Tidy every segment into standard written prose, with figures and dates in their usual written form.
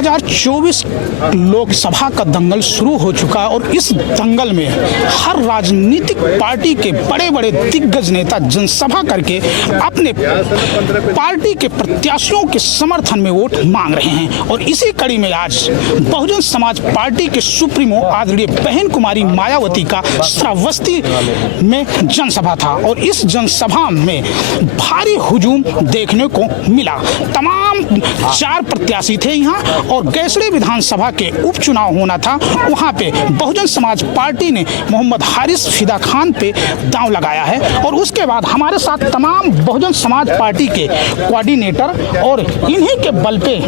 2024 लोकसभा का दंगल शुरू हो चुका है और इस दंगल में हर राजनीतिक पार्टी के बड़े बड़े दिग्गज नेता जनसभा करके अपने पार्टी के प्रत्याशियों के समर्थन में वोट मांग रहे हैं। और इसी कड़ी में आज बहुजन समाज पार्टी के सुप्रीमो आदरणीय बहन कुमारी मायावती का श्रावस्ती में जनसभा था और इस जनसभा में भारी हुजूम देखने को मिला। तमाम 4 प्रत्याशी थे यहाँ और गैसड़े विधानसभा के उपचुनाव होना था। वहाँ पे बहुजन समाज पार्टी ने मोहम्मद हारिस फिदा खान पे दांव लगाया है और उसके बाद हमारे साथ तमाम बहुजन समाज पार्टी के कोऑर्डिनेटर और इन्हीं के बल पे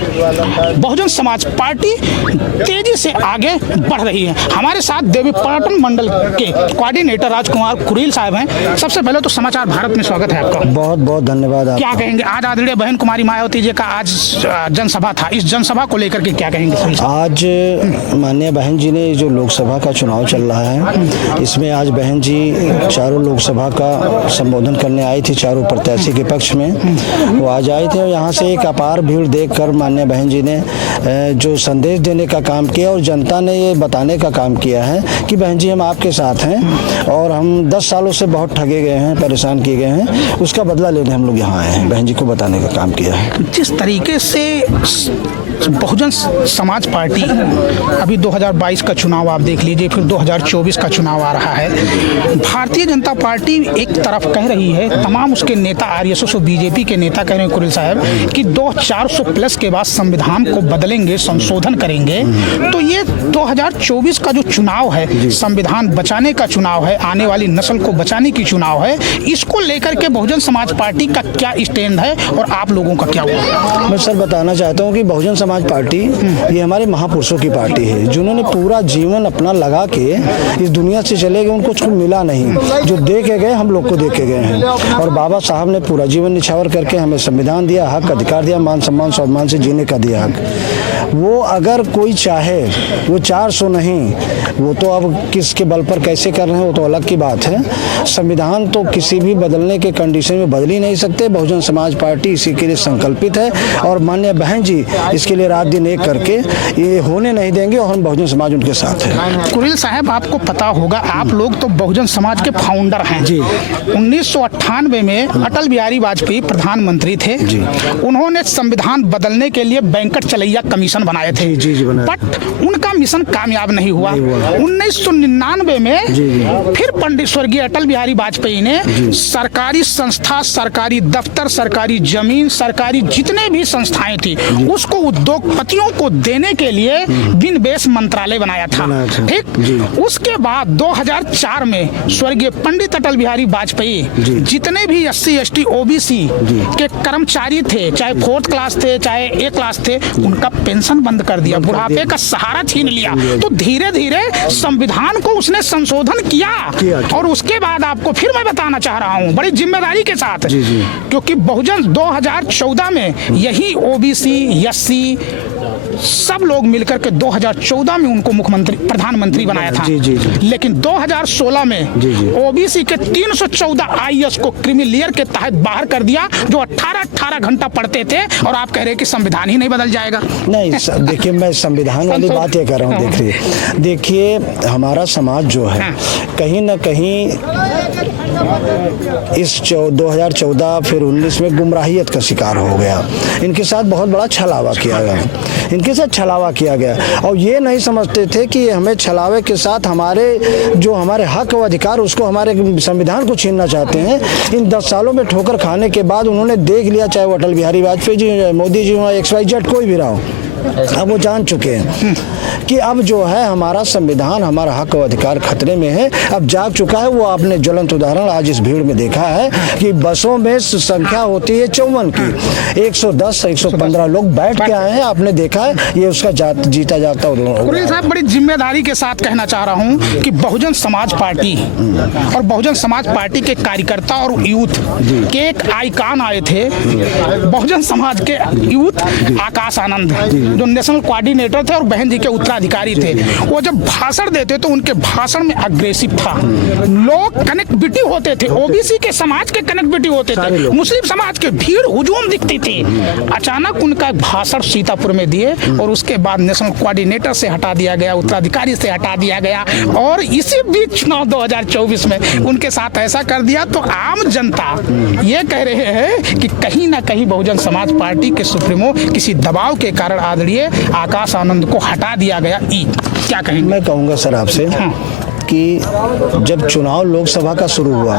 बहुजन समाज पार्टी तेजी से आगे बढ़ रही है। हमारे साथ देवी पर्यटन मंडल के कोऑर्डिनेटर राजकुमार कुरील साहब हैं। सबसे पहले तो समाचार भारत में स्वागत है आपका। बहुत बहुत धन्यवाद। क्या कहेंगे, आज आदरणीय बहन कुमारी मायावती जी का आज जनसभा था, इस जनसभा को लेकर के क्या कहेंगे? आज माननीय बहन जी ने जो लोकसभा का चुनाव चल रहा है, इसमें आज बहन जी चारों लोकसभा का संबोधन करने आई थी। चारों प्रत्याशी के पक्ष में वो आज आए थे और यहाँ से एक अपार भीड़ देखकर माननीय बहन जी ने जो संदेश देने का काम किया और जनता ने ये बताने का काम किया है कि बहन जी हम आपके साथ हैं और हम 10 सालों से बहुत ठगे गए हैं, परेशान किए गए हैं, उसका बदला लेने हम लोग यहाँ आए हैं। बहन जी को बताने का काम किया है। जिस तरीके से बहुजन समाज पार्टी अभी 2022 का चुनाव आप देख लीजिए, फिर 2024 का चुनाव आ रहा है। भारतीय जनता पार्टी एक तरफ कह रही है, तमाम उसके नेता आरएसएस और बीजेपी के नेता कह रहे हैं कुरील साहब कि 400 प्लस के बाद संविधान को बदलेंगे, संशोधन करेंगे। तो ये 2024 का जो चुनाव है, संविधान बचाने का चुनाव है, आने वाली नस्ल को बचाने की चुनाव है, इसको लेकर के बहुजन समाज पार्टी का क्या स्टैंड है और आप लोगों का क्या हुआ? मैं सर बताना चाहता हूँ कि बहुजन समाज पार्टी ये हमारे महापुरुषों की पार्टी है, जिन्होंने पूरा जीवन अपना लगा के इस दुनिया से चले गए। उनको कुछ मिला नहीं, जो दे के गए हम लोग को दे के गए हैं। और बाबा साहब ने पूरा जीवन निछावर करके हमें संविधान दिया, हक अधिकार दिया, मान सम्मान स्वाभिमान से जीने का दिया हक। वो अगर कोई चाहे, वो 400 नहीं, वो तो अब किसके बल पर कैसे कर रहे हैं वो तो अलग की बात है। संविधान तो किसी भी बदलने के कंडीशन में बदल ही नहीं सकते। बहुजन समाज पार्टी इसी के लिए संकल्पित है और माननीय बहन जी इसके लिए रात दिन एक करके ये होने नहीं देंगे और हम बहुजन समाज उनके साथ है। कुरील साहब, आपको पता होगा, आप लोग तो बहुजन समाज के फाउंडर हैं जी। 1998 में अटल बिहारी वाजपेयी प्रधानमंत्री थे जी। उन्होंने संविधान बदलने के लिए बैंकट चलैया कमीशन बनाए थे जी, बट उनका मिशन कामयाब नहीं हुआ। 1999 में फिर पंडित स्वर्गीय अटल बिहारी वाजपेयी ने सरकारी संस्था, सरकारी दफ्तर, सरकारी जमीन, सरकारी जितने भी संस्थाएं थी उसको उद्योगपतियों को देने के लिए विनिवेश मंत्रालय बनाया था। ठीक, उसके बाद 2004 में स्वर्गीय पंडित अटल बिहारी वाजपेयी जितने भी SC ST OBC के कर्मचारी थे, चाहे 4th क्लास थे, चाहे A क्लास थे, उनका पेंशन बंद कर दिया, बुढ़ापे का सहारा छीन लिया। तो धीरे धीरे संविधान को उसने संशोधन किया और उसके बाद आपको फिर मैं बताना चाह रहा हूँ बड़ी जिम्मेदारी के साथ, क्योंकि बहुजन 2014 में यही OBC SC सब लोग मिलकर के 2014 में उनको मुख्यमंत्री प्रधानमंत्री बनाया था। लेकिन 2016 में OBC के 314 IAS को क्रीमी के तहत बाहर कर दिया, जो 18 घंटा पढ़ते थे। और आप कह रहे हैं कि संविधान ही नहीं बदल जाएगा। नहीं, देखिए मैं संविधान वाली बात ये कर रहा हूँ। देखिए हमारा समाज जो है कहीं ना कहीं इस 2014 फिर 19 में गुमराहियत का शिकार हो गया। इनके साथ बहुत बड़ा छलावा किया गया और ये नहीं समझते थे कि हमें छलावे के साथ हमारे हक व अधिकार उसको हमारे संविधान को छीनना चाहते हैं। इन 10 सालों में ठोकर खाने के बाद उन्होंने देख लिया, चाहे वो अटल बिहारी वाजपेयी जी, मोदी जी, XYZ कोई भी रहा हो, अब वो जान चुके हैं कि अब जो है हमारा संविधान, हमारा हक और अधिकार खतरे में है। अब जाग चुका है। वो आपने ज्वलंत उदाहरण आज इस भीड़ में देखा है कि बसों में संख्या होती है 54 की, 110 115 लोग बैठ के आए हैं। आपने देखा है, ये उसका जीता जागता उदाहरण। कुरील साहब, बड़ी जिम्मेदारी के साथ कहना चाह रहा हूँ कि बहुजन समाज पार्टी और बहुजन समाज पार्टी के कार्यकर्ता और यूथ के एक आइकान आए थे, बहुजन समाज के यूथ आकाश आनंद, जो नेशनल कोऑर्डिनेटर थे और बहन जी के उत्तराधिकारी थे, वो जब भाषण देते तो उनके भाषण में अग्रेसिव था। लोग कनेक्टिविटी होते थे, ओबीसी के समाज के कनेक्टिविटी होते थे, मुस्लिम समाज के भीड़ हुजूम दिखती थी। अचानक उनका भाषण सीतापुर में दिए और उसके बाद नेशनल कोऑर्डिनेटर से हटा दिया गया, उत्तराधिकारी से हटा दिया गया और इसी बीच चुनाव 2024 में उनके साथ ऐसा कर दिया। तो आम जनता ये कह रहे हैं कि कहीं ना कहीं बहुजन समाज पार्टी के सुप्रीमो किसी दबाव के कारण आदरणीय आकाश आनंद को हटा दिया गया। क्या कहेंगे? मैं कहूँगा सर आपसे कि जब चुनाव लोकसभा का शुरू हुआ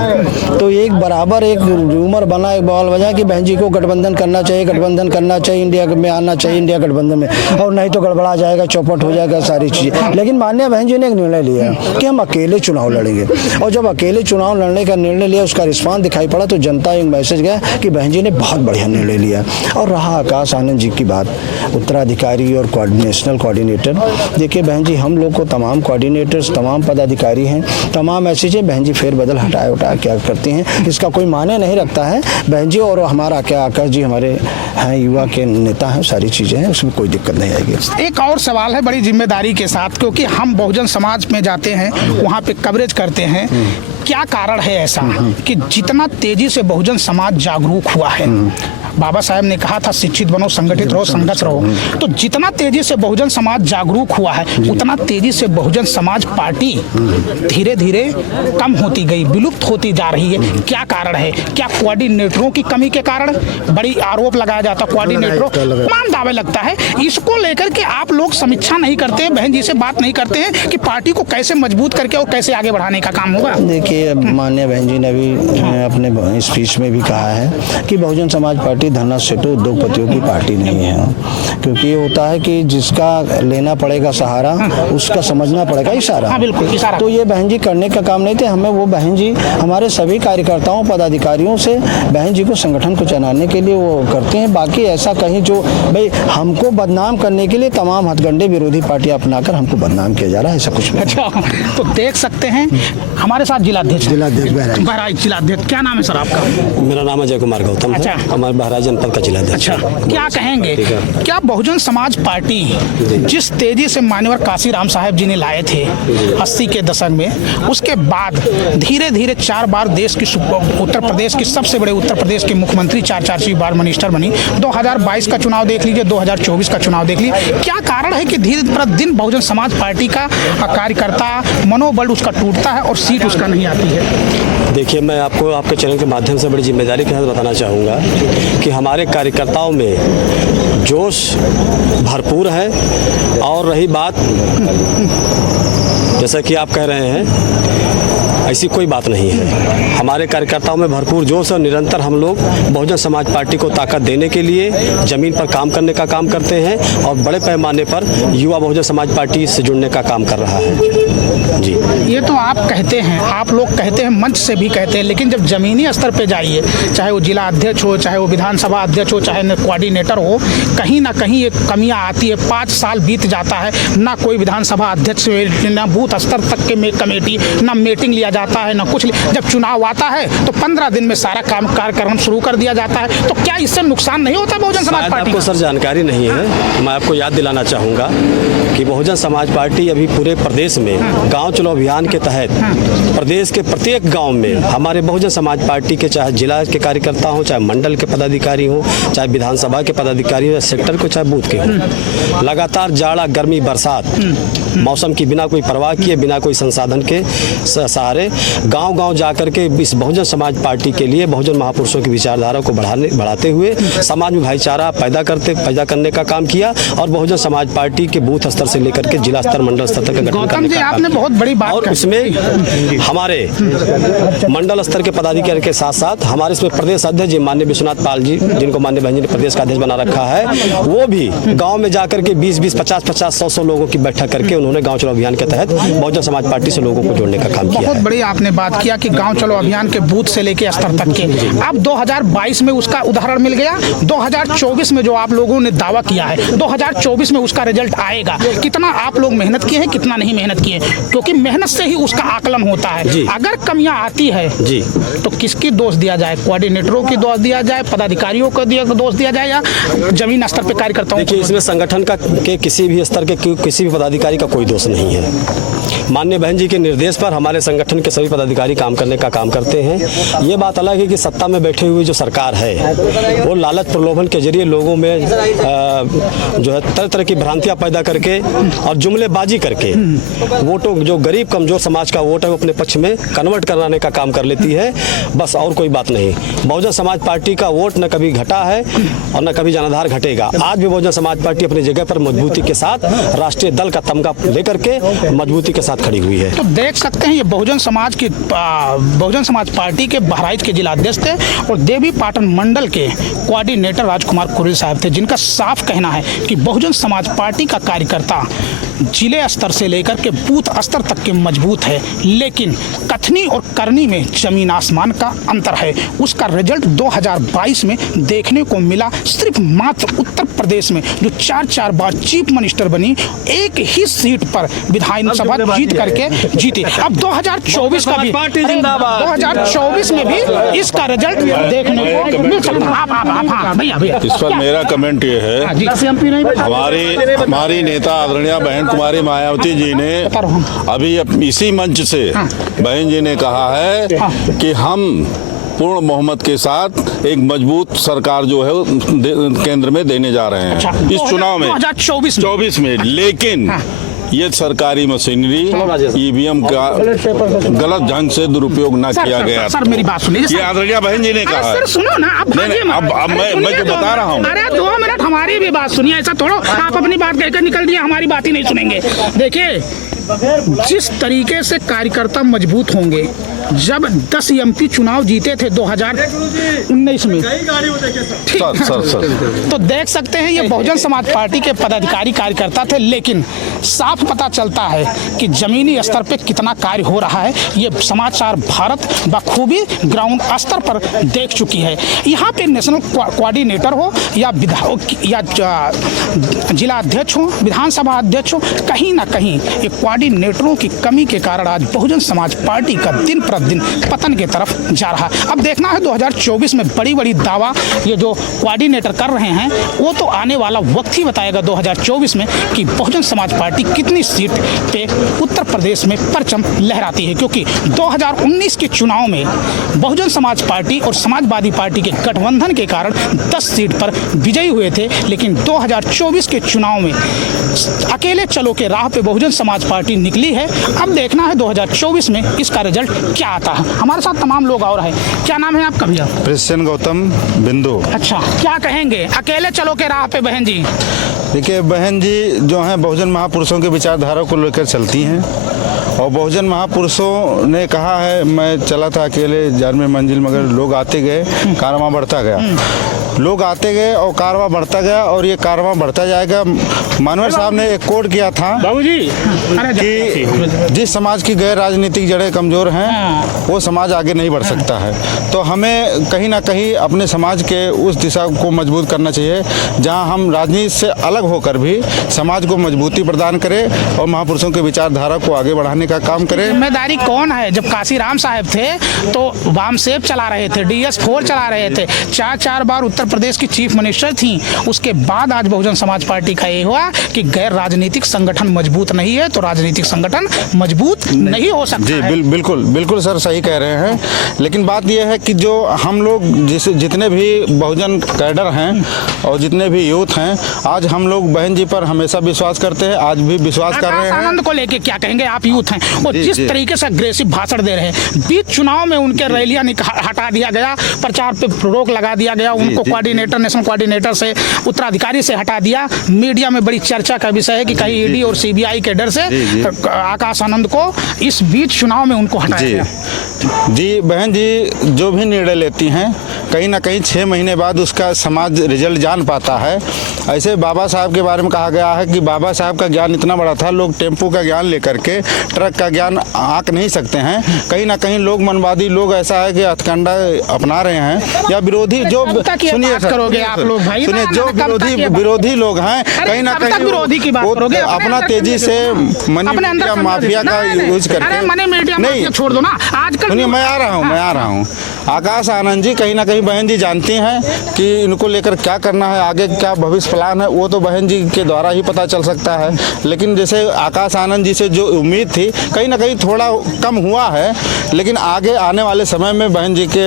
तो एक बराबर एक रूमर बना, एक बवाल बजा कि बहन जी को गठबंधन करना चाहिए, गठबंधन करना चाहिए, इंडिया में आना चाहिए, इंडिया गठबंधन में, और नहीं तो गड़बड़ा जाएगा, चौपट हो जाएगा, सारी चीज़ें। लेकिन माननीय बहन जी ने एक निर्णय लिया कि हम अकेले चुनाव लड़ेंगे, और जब अकेले चुनाव लड़ने का निर्णय लिया, उसका रिस्पॉन्स दिखाई पड़ा तो जनता एक मैसेज गया कि बहन जी ने बहुत बढ़िया निर्णय लिया। और रहा आकाश आनंद जी की बात, उत्तराधिकारी और नेशनल कोऑर्डिनेटर, देखिए बहन जी हम लोग को तमाम कोऑर्डिनेटर्स, तमाम पदाधिकारी हैं, तमाम ऐसी चीज़ें बहन जी फेरबदल हटाए क्या करती हैं, इसका कोई माने नहीं रखता है बहन जी। और हमारा क्या आकाश जी हमारे हैं, युवा के नेता हैं, सारी चीज़ें हैं, उसमें कोई दिक्कत नहीं आएगी। एक और सवाल है बड़ी जिम्मेदारी के साथ, क्योंकि हम बहुजन समाज में जाते हैं, वहाँ पे कवरेज करते हैं, क्या कारण है ऐसा कि जितना तेजी से बहुजन समाज जागरूक हुआ है, बाबा साहब ने कहा था शिक्षित बनो, संगठित रहो, संघर्ष रहो, तो जितना तेजी से बहुजन समाज जागरूक हुआ है उतना तेजी से बहुजन समाज पार्टी धीरे धीरे कम होती गई, विलुप्त होती जा रही है। क्या कारण है? क्या कोऑर्डिनेटरों की कमी के कारण? बड़ी आरोप लगाया जाता, कोऑर्डिनेटरों तमाम दावे लगता है, इसको लेकर के आप लोग समीक्षा नहीं करते, बहन जी से बात नहीं करते हैं कि पार्टी को कैसे मजबूत करके और कैसे आगे बढ़ाने का काम होगा। देखिए माननीय बहन जी ने भी अपने स्पीच में भी कहा है कि बहुजन समाज पार्टी धन्ना सेठों उद्योगपतियों की पार्टी नहीं है, क्योंकि ये होता है कि जिसका लेना पड़ेगा सहारा उसका समझना पड़ेगा इशारा। हाँ, बिल्कुल इशारा। तो ये बहन जी करने का काम नहीं थे, हमें वो बहन जी हमारे सभी कार्यकर्ताओं पदाधिकारियों से बहन जी को संगठन को चलाने के लिए वो करते हैं। बाकी ऐसा कहीं जो भाई हमको बदनाम करने के लिए तमाम हथगंडे विरोधी पार्टियां अपनाकर हमको बदनाम किया जा रहा है, ऐसा कुछ नहीं। अच्छा, तो देख सकते हैं हमारे साथ जिलाध्यक्ष बहराइच जिलाध्यक्ष, क्या नाम है सर आपका? मेरा नाम अजय कुमार गौतम है, हमारे बहराइच जनपद का जिलाध्यक्ष। अच्छा, क्या कहेंगे, क्या बहुजन समाज पार्टी जिस तेजी से मान्यवर काशीराम साहब जी ने लाए थे 80 के दशक में, उसके बाद धीरे धीरे 4 बार देश की उत्तर प्रदेश की सबसे बड़े उत्तर प्रदेश के मुख्यमंत्री 4 बार मिनिस्टर बनी, 2022 का चुनाव देख लीजिए, 2024 का चुनाव देख लीजिए, क्या कारण है कि धीरे प्रतिदिन बहुजन समाज पार्टी का कार्यकर्ता मनोबल उसका टूटता है और सीट उसका नहीं आती है? देखिए, मैं आपको आपके चैनल के माध्यम से बड़ी जिम्मेदारी के साथ बताना चाहूँगा कि हमारे कार्यकर्ताओं में जोश भरपूर है। और रही बात, जैसा कि आप कह रहे हैं, ऐसी कोई बात नहीं है। हमारे कार्यकर्ताओं में भरपूर जोश और निरंतर हम लोग बहुजन समाज पार्टी को ताकत देने के लिए जमीन पर काम करने का काम करते हैं और बड़े पैमाने पर युवा बहुजन समाज पार्टी से जुड़ने का काम कर रहा है। जी, ये तो आप कहते हैं, आप लोग कहते हैं, मंच से भी कहते हैं, लेकिन जब जमीनी स्तर पे जाइए, चाहे वो जिला अध्यक्ष हो, चाहे वो विधानसभा अध्यक्ष हो, चाहे कोऑर्डिनेटर हो, कहीं ना कहीं ये कमियां आती है। 5 साल बीत जाता है, ना कोई विधानसभा अध्यक्ष, ना बूथ स्तर तक के कार्यक्रम, ना मीटिंग लिया जाता है, ना कुछ। जब चुनाव आता है तो 15 दिन में सारा कार्यक्रम शुरू कर दिया जाता है। तो क्या इससे नुकसान नहीं होता बहुजन समाज पार्टी को? सर जानकारी नहीं है, मैं आपको याद दिलाना चाहूँगा कि बहुजन समाज पार्टी अभी पूरे प्रदेश में गांव चलो अभियान के तहत प्रदेश के प्रत्येक गांव में हमारे बहुजन समाज पार्टी के चाहे जिला के कार्यकर्ता हों, चाहे मंडल के पदाधिकारी हों, चाहे विधानसभा के पदाधिकारी हों, सेक्टर को चाहे बूथ के हों, लगातार जाड़ा, गर्मी, बरसात, मौसम की बिना कोई परवाह किए, बिना कोई संसाधन के सहारे गांव-गांव जाकर के इस बहुजन समाज पार्टी के लिए बहुजन महापुरुषों की विचारधारा को बढ़ाते हुए समाज में भाईचारा पैदा करने का काम किया और बहुजन समाज पार्टी के बूथ स्तर से लेकर के जिला स्तर, मंडल स्तर तक का गठन करने का आपने बहुत बड़ी बात, और उसमें हमारे मंडल स्तर के पदाधिकारी के साथ साथ हमारे इसमें प्रदेश अध्यक्ष माननीय विश्वनाथ पाल जी, जिनको माननीय बहन जी ने प्रदेश का अध्यक्ष बना रखा है, वो भी गाँव में जाकर के 20-20, 50-50, 100-100 लोगों की बैठक करके उन्होंने गाँव चलो अभियान के तहत बहुजन समाज पार्टी से लोगों को जोड़ने का काम किया बहुत है। बड़ी आपने बात किया कि गांव चलो अभियान के बूथ से लेके स्तर तक के, अब 2022 में उसका उदाहरण मिल गया, 2024 में जो आप लोगों ने दावा किया है 2024 में उसका रिजल्ट आएगा। कितना आप लोग मेहनत किए हैं, कितना नहीं मेहनत किए, क्योंकि मेहनत से ही उसका आकलन होता है। अगर कमियां आती है जी तो किसकी दोष दिया जाए? कोऑर्डिनेटरों की दोष दिया जाए, पदाधिकारियों को दोष दिया जाए, या जमीन स्तर पे कार्यकर्ताओं को? देखिए, इसमें संगठन का के किसी भी स्तर के किसी भी पदाधिकारी का कोई दोष नहीं है। माननीय बहन जी के निर्देश पर हमारे संगठन के सभी पदाधिकारी काम करने का काम करते हैं। ये बात अलग है कि सत्ता में बैठे हुए जो सरकार है वो लालच प्रलोभन के जरिए लोगों में जो है तरह तरह की भ्रांतियां पैदा करके और जुमलेबाजी करके वोटों, जो गरीब कमजोर समाज का वोट है वो अपने पक्ष में कन्वर्ट कराने का काम कर लेती है, बस, और कोई बात नहीं। बहुजन समाज पार्टी का वोट न कभी घटा है और न कभी जनाधार घटेगा। आज भी बहुजन समाज पार्टी अपनी जगह पर मजबूती के साथ राष्ट्रीय दल का तमगा लेकर के मजबूती के साथ खड़ी हुई है। तो देख सकते हैं ये बहुजन समाज पार्टी के बहराइच के जिलाध्यक्ष थे और देवी पाटन मंडल के कोऑर्डिनेटर राजकुमार कुरेल साहब थे, जिनका साफ कहना है कि बहुजन समाज पार्टी का कार्यकर्ता जिले स्तर से लेकर के बूथ स्तर तक के मजबूत है, लेकिन कथनी और करनी में जमीन आसमान का अंतर है। उसका रिजल्ट 2022 में देखने को मिला। सिर्फ मात्र उत्तर प्रदेश में जो 4 बार चीफ मिनिस्टर बनी, एक ही सीट पर विधानसभा जीत करके जीती। अब 2024 का भी 2024 में भी इसका रिजल्ट देखने को मिल सकता है। आप भैया इस पर मेरा कमेंट ये है, हमारी नेता आदरणीय बहन कुमारी मायावती जी ने अभी इसी मंच से बहन जी ने कहा है कि हम पूर्ण बहुमत के साथ एक मजबूत सरकार जो है केंद्र में देने जा रहे हैं इस चुनाव में 2024 में। लेकिन ये सरकारी मशीनरी ईवीएम का गलत ढंग से दुरुपयोग न किया गया। सर मेरी बात सुनिए, ये आदरणीय बहन जी ने कहा है। सर सुनो ना, अब मैं जो बता रहा हूँ। अरे 2 मिनट हमारी भी बात सुनिए, ऐसा थोड़ा आप अपनी बात कहकर निकल दिए, हमारी बात ही नहीं सुनेंगे। देखिए, जिस तरीके से कार्यकर्ता मजबूत होंगे, जब 10 एमपी चुनाव जीते थे 2019 में, सर। तो देख सकते हैं ये बहुजन समाज पार्टी के पदाधिकारी कार्यकर्ता थे, लेकिन साफ पता चलता है कि जमीनी स्तर पे कितना कार्य हो रहा है। ये समाचार भारत बखूबी ग्राउंड स्तर पर देख चुकी है। यहाँ पे नेशनल कोऑर्डिनेटर हो या विधायक या जिला अध्यक्ष हो, विधानसभा अध्यक्ष हो, कहीं ना कहीं ये कोऑर्डिनेटरों की कमी के कारण आज बहुजन समाज पार्टी का दिन प्रतिदिन पतन की तरफ जा रहा है। अब देखना है 2024 में बड़ी बड़ी दावा ये जो कोऑर्डिनेटर कर रहे हैं, वो तो आने वाला वक्त ही बताएगा 2024 में कि बहुजन समाज पार्टी कितनी सीट पे उत्तर प्रदेश में परचम लहराती है। क्योंकि 2019 के चुनाव में बहुजन समाज पार्टी और समाजवादी पार्टी के गठबंधन के कारण 10 सीट पर विजयी हुए थे, लेकिन 2024 के चुनाव में अकेले चलो के राह पे बहुजन समाज पार्टी निकली है। अब देखना है 2024 में इसका रिजल्ट क्या आता है। हमारे साथ तमाम लोग और हैं। क्या नाम है आपका भैया? क्रिश्चियन गौतम बिंदु। अच्छा, क्या कहेंगे अकेले चलो के राह पे बहन जी? देखिए, बहन जी जो हैं बहुजन महापुरुषों के विचारधारा को लेकर चलती हैं और बहुजन महापुरुषों ने कहा है, मैं चला था अकेले जान में मंजिल, मगर लोग आते गए, कारवां बढ़ता गया। लोग आते गए और कारवां बढ़ता गया और ये कारवां बढ़ता जाएगा। मानवर साहब ने एक कोड किया था कि जिस समाज की गैर राजनीतिक जड़ें कमजोर हैं वो समाज आगे नहीं बढ़ सकता है। तो हमें कहीं ना कहीं अपने समाज के उस दिशा को मजबूत करना चाहिए जहां हम राजनीति से अलग होकर भी समाज को मजबूती प्रदान करें और महापुरुषों के विचारधारा को आगे बढ़ाने का काम करें। जिम्मेदारी कौन है? जब काशीराम साहब थे तो वामसेप चला रहे थे, DS4 चला रहे थे, 4 बार उत्तर प्रदेश की चीफ मिनिस्टर थी। उसके बाद आज बहुजन समाज पार्टी का ये हुआ कि गैर राजनीतिक संगठन मजबूत नहीं है तो राजनीतिक संगठन मजबूत नहीं हो सकता। जी बिल्कुल सर, सही कह रहे हैं। लेकिन बात यह है कि जो हम लोग जितने भी बहुजन कैडर हैं और जितने भी यूथ हैं, आज हम लोग बहन जी पर हमेशा विश्वास करते हैं, आज भी विश्वास कर रहे हैं। आनंद को लेके क्या कहेंगे? आप यूथ हैं और जिस तरीके से अग्रेसिव भाषण दे रहे हैं, बीच चुनाव में उनके रैलियां हटा दिया गया, प्रचार पे रोक लगा दिया गया, उनको कोऑर्डिनेटर, नेशनल कोऑर्डिनेटर से, उत्तराधिकारी से हटा दिया। मीडिया में बड़ी चर्चा का विषय है कि कहीं ED और CBI के डर से आकाश आनंद को इस बीच चुनाव में उनको हटाया गया। जी बहन जी जो भी निर्णय लेती हैं कहीं ना कहीं 6 महीने बाद उसका समाज रिजल्ट जान पाता है। ऐसे बाबा साहब के बारे में कहा गया है कि बाबा साहब का ज्ञान इतना बड़ा था, लोग टेम्पो का ज्ञान लेकर के ट्रक का ज्ञान आंक नहीं सकते हैं। कहीं ना कहीं लोग मनवादी लोग ऐसा है कि हथकंडा अपना रहे हैं या विरोधी जो सुनिए सुनिए जो विरोधी लोग हैं कहीं ना कहीं अपना तेजी से मनी माफिया का यूज करके नहीं छोड़ दो ना। आजकल सुनिए मैं आ रहा हूँ आकाश आनंद जी कहीं ना कहीं बहन जी जानती हैं कि इनको लेकर क्या करना है, आगे क्या भविष्य प्लान है, वो तो बहन जी के द्वारा ही पता चल सकता है। लेकिन जैसे आकाश आनंद जी से जो उम्मीद थी कहीं ना कहीं थोड़ा कम हुआ है, लेकिन आगे आने वाले समय में बहन जी के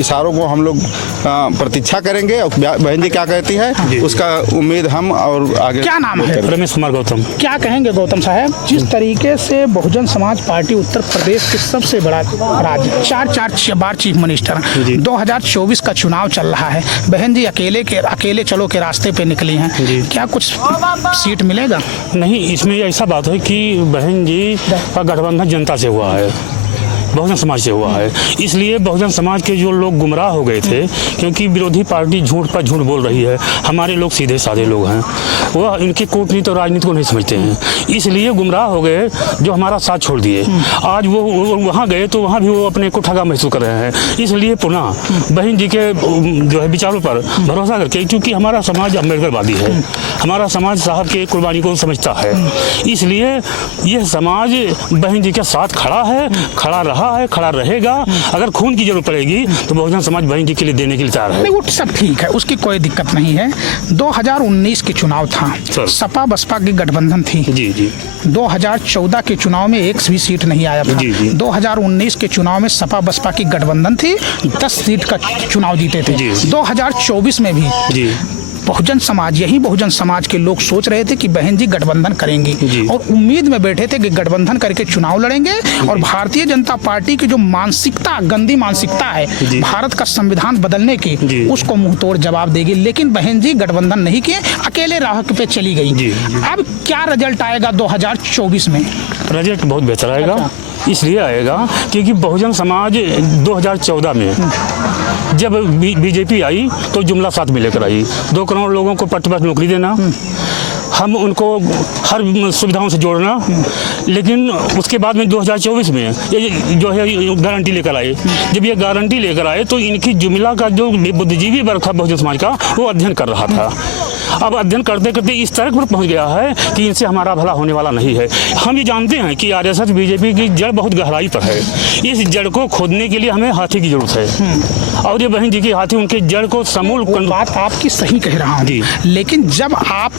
इशारों को हम लोग प्रतीक्षा करेंगे और बहन जी क्या कहती है उसका उम्मीद हम और आगे। क्या नाम है? रमेश कुमार गौतम। क्या कहेंगे गौतम साहब, जिस तरीके से बहुजन समाज पार्टी उत्तर प्रदेश के सबसे बड़ा राज्य 4 बार चीफ मिनिस्टर 2024 का चुनाव चल रहा है, बहन जी अकेले चलो के रास्ते पे निकली हैं, क्या कुछ सीट मिलेगा? नहीं, इसमें ऐसा बात है कि बहन जी का गठबंधन जनता से हुआ है, बहुजन समाज से हुआ है। इसलिए बहुजन समाज के जो लोग गुमराह हो गए थे, क्योंकि विरोधी पार्टी झूठ पर झूठ बोल रही है, हमारे लोग सीधे साधे लोग हैं, वह इनकी कूटनीति और राजनीति को नहीं समझते हैं, इसलिए गुमराह हो गए, जो हमारा साथ छोड़ दिए। आज वो वहाँ गए तो वहाँ भी वो अपने को ठगा महसूस कर रहे हैं। इसलिए पुनः बहन जी के जो है विचारों पर भरोसा करके, क्योंकि हमारा समाज अम्बेडकरवादी है, हमारा समाज साहब के कुर्बानी को समझता है, इसलिए यह समाज बहन जी के साथ खड़ा है, खड़ा रहा है, खड़ा रहेगा। अगर खून की जरूरत पड़ेगी तो बहुजन समाज बहन जी के लिए देने के लिए तैयार है। नहीं, वो सब ठीक है, उसकी कोई दिक्कत नहीं है। 2019 के चुनाव था, सपा बसपा की गठबंधन थी। जी जी। 2014 के चुनाव में एक भी सीट नहीं आया था। 2019 के चुनाव में सपा बसपा की गठबंधन थी, 10 सीट का चुनाव जीते थे। 2024 में भी बहुजन समाज के लोग सोच रहे थे कि बहन जी गठबंधन करेंगी और उम्मीद में बैठे थे कि गठबंधन करके चुनाव लड़ेंगे और भारतीय जनता पार्टी की जो मानसिकता, गंदी मानसिकता है भारत का संविधान बदलने की, उसको मुंहतोड़ जवाब देगी। लेकिन बहन जी गठबंधन नहीं किए, अकेले राह पे चली गई। अब क्या रिजल्ट आएगा 2024 में? रिजल्ट बहुत बेहतर आएगा। इसलिए आएगा क्योंकि बहुजन समाज 2014 में जब बीजेपी आई तो जुमला साथ में लेकर आई, 2 करोड़ लोगों को पट्टी नौकरी देना, हम उनको हर सुविधाओं से जोड़ना। लेकिन उसके बाद में 2024 में ये जो है गारंटी लेकर आए। जब ये गारंटी लेकर आए तो इनकी जुमला का जो बुद्धिजीवी वर्ग था बहुजन समाज का, वो अध्ययन कर रहा था। अब अध्ययन करते करते इस तरह पर पहुंच गया है कि इनसे हमारा भला होने वाला नहीं है। हम ये जानते हैं कि आरएसएस बीजेपी की जड़ बहुत गहराई पर है, इस जड़ को खोदने के लिए हमें हाथी की जरूरत है और ये बहन जी की हाथी उनके जड़ को समूल। बात आपकी सही कह रहा हूँ, लेकिन जब आप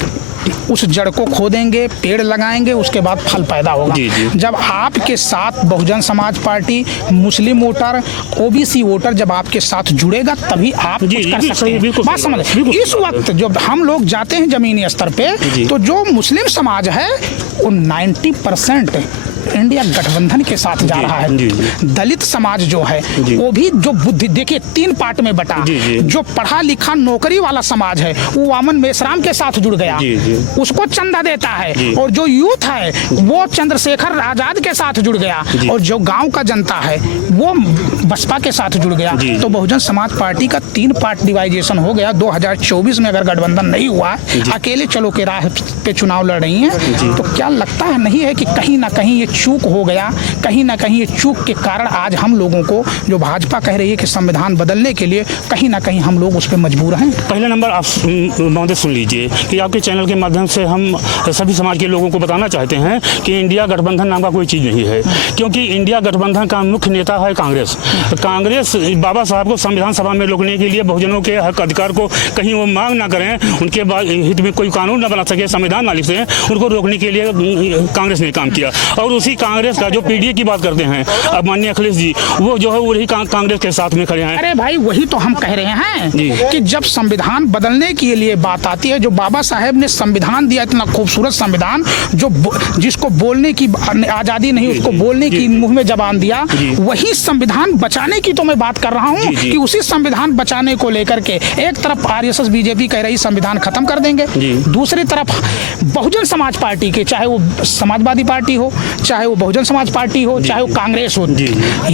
उस जड़ को खोदेंगे, पेड़ लगाएंगे, उसके बाद फल पैदा होगा। जब आपके साथ बहुजन समाज पार्टी, मुस्लिम वोटर, ओबीसी वोटर जब आपके साथ जुड़ेगा तभी आप कुछ कर सकते हैं। बात समझ, इस वक्त जब हम लोग जाते हैं जमीनी स्तर पे तो जो मुस्लिम समाज है वो 90% इंडिया गठबंधन के साथ जा रहा है। दलित समाज जो है वो भी जो बुद्धि, देखिए 3 पार्ट में बटा, जो पढ़ा लिखा नौकरी वाला समाज है वो वामन मेश्राम के साथ जुड़ गया, उसको चंदा देता है, और जो यूथ है वो चंद्रशेखर आजाद के साथ जुड़ गया, और जो गांव का जनता है वो बसपा के साथ जुड़ गया। तो बहुजन समाज पार्टी का 3 पार्ट डिवाइजेशन हो गया। 2024 में अगर गठबंधन नहीं हुआ, अकेले चलो के राह पे चुनाव लड़ रही हैं, तो क्या लगता है नहीं है कि कहीं ना कहीं ये चूक हो गया, कहीं ना कहीं ये चूक के कारण आज हम लोगों को, जो भाजपा कह रही है कि संविधान बदलने के लिए, कहीं ना कहीं हम लोग उस पर मजबूर हैं? पहला नंबर आप महोदय सुन लीजिए कि आपके चैनल के माध्यम से हम सभी समाज के लोगों को बताना चाहते हैं कि इंडिया गठबंधन नाम का कोई चीज़ नहीं है, क्योंकि इंडिया गठबंधन का मुख्य नेता है कांग्रेस। कांग्रेस बाबा साहब को संविधान सभा में रोकने के लिए, बहुजनों के हक अधिकार को कहीं वो मांग ना करें, उनके हित में कोई कानून ना बना सके, संविधान ना लिख सके, उनको रोकने के लिए कांग्रेस ने काम किया। और उसी कांग्रेस का जो पीडीए की बात करते हैं अब माननीय अखिलेश जी, वो जो है वही कांग्रेस के साथ में खड़े हैं। अरे भाई वही तो हम कह रहे हैं कि जब संविधान बदलने के लिए बात आती है, जो बाबा साहेब ने संविधान दिया, इतना खूबसूरत संविधान, जो जिसको बोलने की आजादी नहीं, उसको बोलने की मुंह में जबान दिया, वही संविधान बचाने की तो मैं बात कर रहा हूँ कि उसी संविधान बचाने को लेकर के एक तरफ आरएसएस बीजेपी कह रही संविधान खत्म कर देंगे, दूसरी तरफ बहुजन समाज पार्टी के, चाहे वो समाजवादी पार्टी हो, चाहे वो बहुजन समाज पार्टी हो, चाहे वो कांग्रेस हो,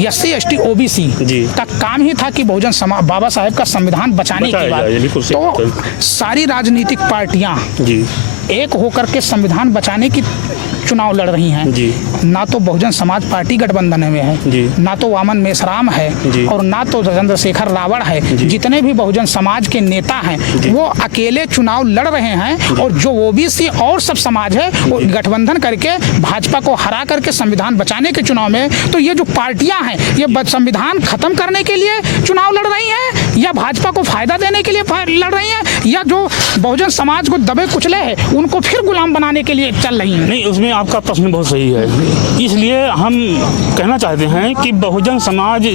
SC ST OBC का काम ही था कि बहुजन समाज बाबा साहेब का संविधान बचाने की बात। तो सारी राजनीतिक पार्टियां एक होकर के संविधान बचाने की चुनाव लड़ रही हैं। ना तो बहुजन समाज पार्टी गठबंधन में है, ना तो वामन मेश्राम है, और ना तो चंद्रशेखर रावण है। जितने भी बहुजन समाज के नेता हैं वो अकेले चुनाव लड़ रहे हैं, और जो OBC और सब समाज है वो गठबंधन करके भाजपा को हरा करके संविधान बचाने के चुनाव में। तो ये जो पार्टियां हैं ये संविधान खत्म करने के लिए चुनाव लड़ रही हैं, या भाजपा को फायदा देने के लिए लड़ रही हैं, या जो बहुजन समाज को दबे कुचले है उनको फिर गुलाम बनाने के लिए चल रही हैं। नहीं, उसमें आपका प्रश्न बहुत सही है। इसलिए हम कहना चाहते हैं कि बहुजन समाज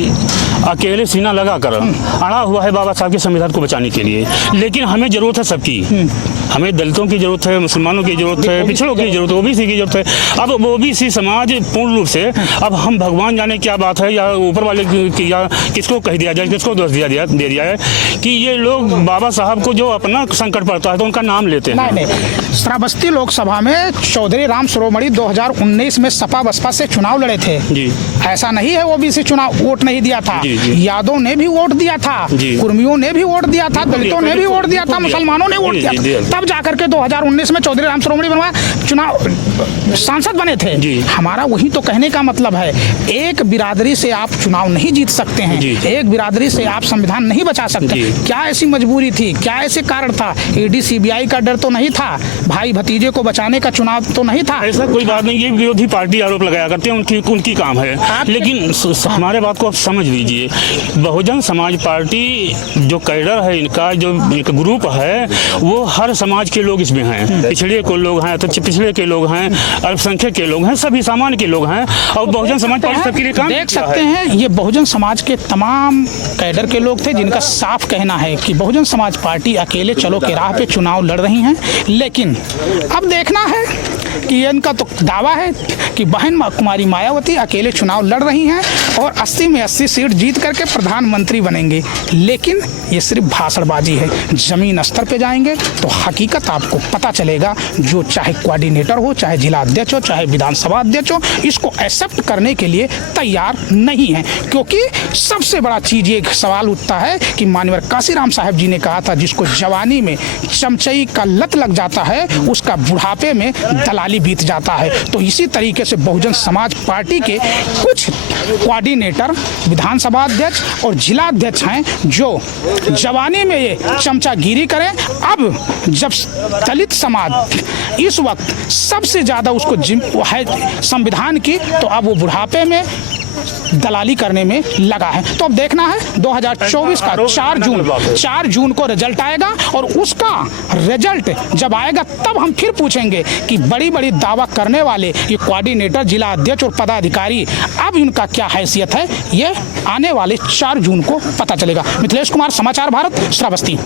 अकेले सीना लगाकर अड़ा हुआ है बाबा साहब के संविधान को बचाने के लिए, लेकिन हमें जरूरत है सबकी। हमें दलितों की जरूरत है, मुसलमानों की जरूरत है, पिछड़ों की जरूरत है, OBC की जरूरत है। अब OBC समाज पूर्ण रूप से, अब हम भगवान जाने क्या बात है, या ऊपर वाले की, या किसको कह दिया जाए, किसको दोष दे दिया है कि ये लोग बाबा साहब को जो अपना संकट पड़ता है तो उनका नाम लेते हैं। नहीं, श्रावस्ती लोकसभा में चौधरी राम शिरोमणि 2019 में सपा बसपा से चुनाव लड़े थे। ऐसा नहीं है OBC चुनाव वोट नहीं दिया था, यादव ने भी वोट दिया था, कुर्मियों ने भी वोट दिया था, दलितों ने भी वोट दिया था, मुसलमानों ने वोट दिया, तब जाकर के 2019 में चौधरी राम शिरोमणि बनवा चुनाव सांसद बने थे। हमारा वही तो कहने का मतलब है, एक बिरादरी से आप चुनाव नहीं जीत सकते हैं, एक बिरादरी से आप संविधान नहीं बचा सकते। क्या ऐसी मजबूरी थी, क्या ऐसे कारण था? ED CBI का डर तो नहीं था, भाई भतीजे को बचाने का चुनाव तो नहीं था। ऐसा कोई बात नहीं, ये विरोधी पार्टी आरोप लगाया करते हैं, उनकी काम है। लेकिन हमारे बात को आप समझ लीजिए, बहुजन समाज पार्टी जो कैडर है, इनका जो ग्रुप है, वो हर समाज के लोग इसमें हैं। पिछड़े को लोग हैं, तो पिछड़े के लोग हैं, अल्पसंख्यक के लोग हैं, सभी सामान्य के लोग हैं, और बहुजन समाज पार्टी सबके लिए काम देख सकते हैं। ये बहुजन समाज के तमाम कैडर के लोग थे जिनका साफ कहना है कि बहुजन समाज पार्टी अकेले चलो के राह पे चुनाव लड़ रही हैं। लेकिन अब देखना है कि इनका तो दावा है कि बहन कुमारी मायावती अकेले चुनाव लड़ रही हैं और 80 में 80 सीट जीत करके प्रधानमंत्री बनेंगे। लेकिन ये सिर्फ भाषणबाजी है, जमीन स्तर पे जाएंगे तो हकीकत आपको पता चलेगा। जो चाहे कोऑर्डिनेटर हो, चाहे जिला अध्यक्ष हो, चाहे विधानसभा अध्यक्ष हो, इसको एक्सेप्ट करने के लिए तैयार नहीं है। क्योंकि सबसे बड़ा चीज़ ये सवाल उठता है कि माननीय काशीराम साहब जी ने कहा था, जिसको जवानी में चमचई का लत लग जाता है उसका बुढ़ापे में दलाली बीत जाता है। तो इसी तरीके से बहुजन समाज पार्टी के कुछ कोऑर्डिनेटर, विधानसभा अध्यक्ष और जिला अध्यक्ष हैं जो जवानी में ये चमचागिरी करें। अब जब दलित समाज इस वक्त सबसे ज़्यादा उसको है संविधान की, तो अब वो बुढ़ापे में दलाली करने में लगा है। तो अब देखना है 2024 का 4 जून को रिजल्ट आएगा, और उसका रिजल्ट जब आएगा तब हम फिर पूछेंगे कि बड़ी बड़ी दावा करने वाले ये कोऑर्डिनेटर, जिला अध्यक्ष और पदाधिकारी अब इनका क्या हैसियत है, ये आने वाले 4 जून को पता चलेगा। मिथिलेश कुमार, समाचार भारत, श्रावस्ती।